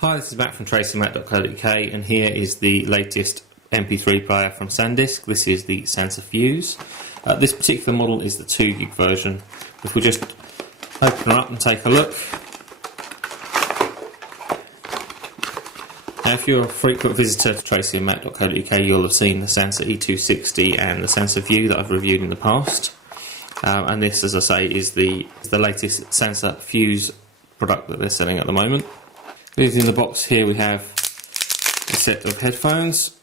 Hi, this is Matt from tracingmatt.co.uk, and here is the latest MP3 player from SanDisk. This is the Sansa Fuze. This particular model is the 2 gig version. If we just open her up and take a look. Now, if you're a frequent visitor to tracingmatt.co.uk, you'll have seen the Sansa E260 and the Sansa Fuze that I've reviewed in the past. And this, as I say, is the latest Sansa Fuze product that they're selling at the moment. In the box here we have a set of headphones.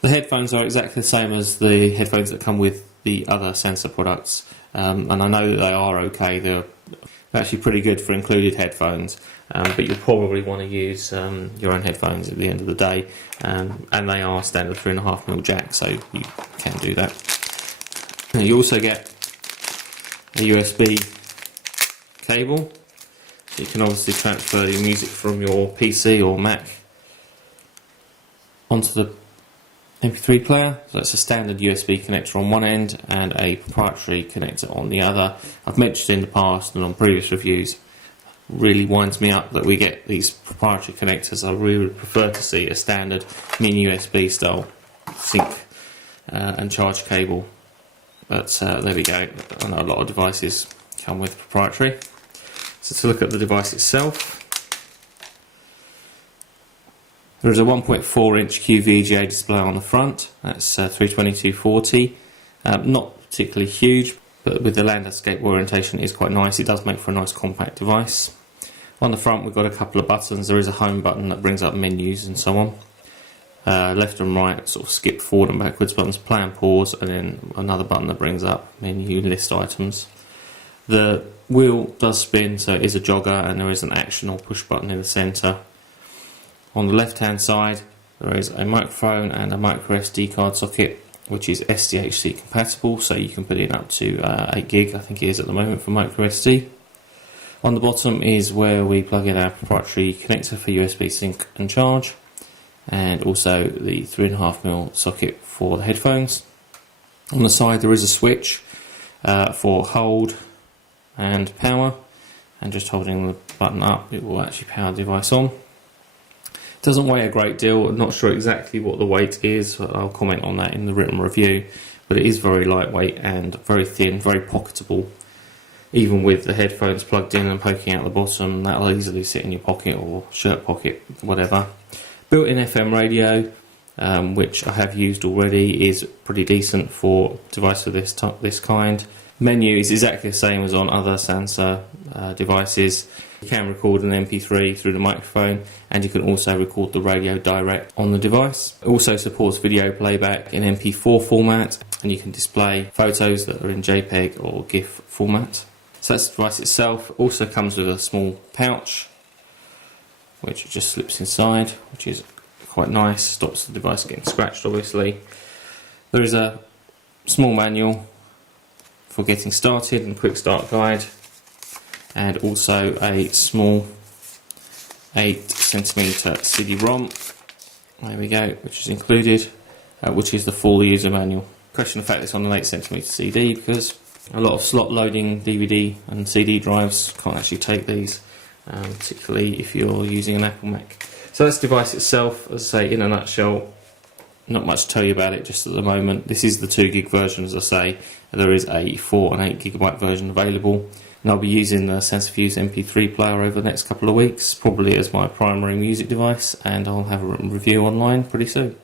The headphones are exactly the same as the headphones that come with the other Sansa products, and I know that they are okay. They're actually pretty good for included headphones, but you'll probably want to use your own headphones at the end of the day, and they are standard 3.5mm jack, so you can do that. Now you also get a USB cable. You can obviously transfer your music from your PC or Mac onto the MP3 player. So it's a standard USB connector on one end and a proprietary connector on the other. I've mentioned in the past and on previous reviews, really winds me up that we get these proprietary connectors. I really prefer to see a standard mini USB style sync and charge cable. But there we go. I know a lot of devices come with proprietary. So to look at the device itself, there is a 1.4-inch QVGA display on the front. That's 320x240. Not particularly huge, but with the landscape orientation it is quite nice. It does make for a nice compact device. On the front we've got a couple of buttons. There is a home button that brings up menus and so on. Left and right sort of skip forward and backwards buttons, play and pause, and then another button that brings up menu list items. The wheel does spin, so it is a jogger, and there is an action or push button in the centre. On the left hand side there is a microphone and a micro SD card socket, which is SDHC compatible, so you can put in up to 8 gig, I think it is at the moment, for micro SD. On the bottom is where we plug in our proprietary connector for USB sync and charge, and also the 3.5mm socket for the headphones. On the side there is a switch for hold and power, and just holding the button up it will actually power the device on. It doesn't weigh a great deal. I'm not sure exactly what the weight is, but I'll comment on that in the written review, but it is very lightweight and very thin, very pocketable. Even with the headphones plugged in and poking out the bottom, that'll easily sit in your pocket or shirt pocket, whatever. Built-in FM radio, which I have used already, is pretty decent for a device of this kind. Menu is exactly the same as on other Sansa devices. You can record an MP3 through the microphone, and you can also record the radio direct on the device. It also supports video playback in MP4 format, and you can display photos that are in JPEG or GIF format. So that's the device itself. It also comes with a small pouch, which just slips inside, which is quite nice, stops the device getting scratched obviously. There is a small manual for getting started and quick start guide, and also a small 8cm CD-ROM, there we go, which is included, which is the full user manual. Question of fact, it's on an 8cm CD because a lot of slot loading DVD and CD drives can't actually take these, particularly if you're using an Apple Mac. So that's the device itself. As I say, in a nutshell, not much to tell you about it just at the moment. This is the 2 gig version, as I say. There is a 4 and 8 gigabyte version available, and I'll be using the Sansa Fuze MP3 player over the next couple of weeks, probably as my primary music device, and I'll have a review online pretty soon.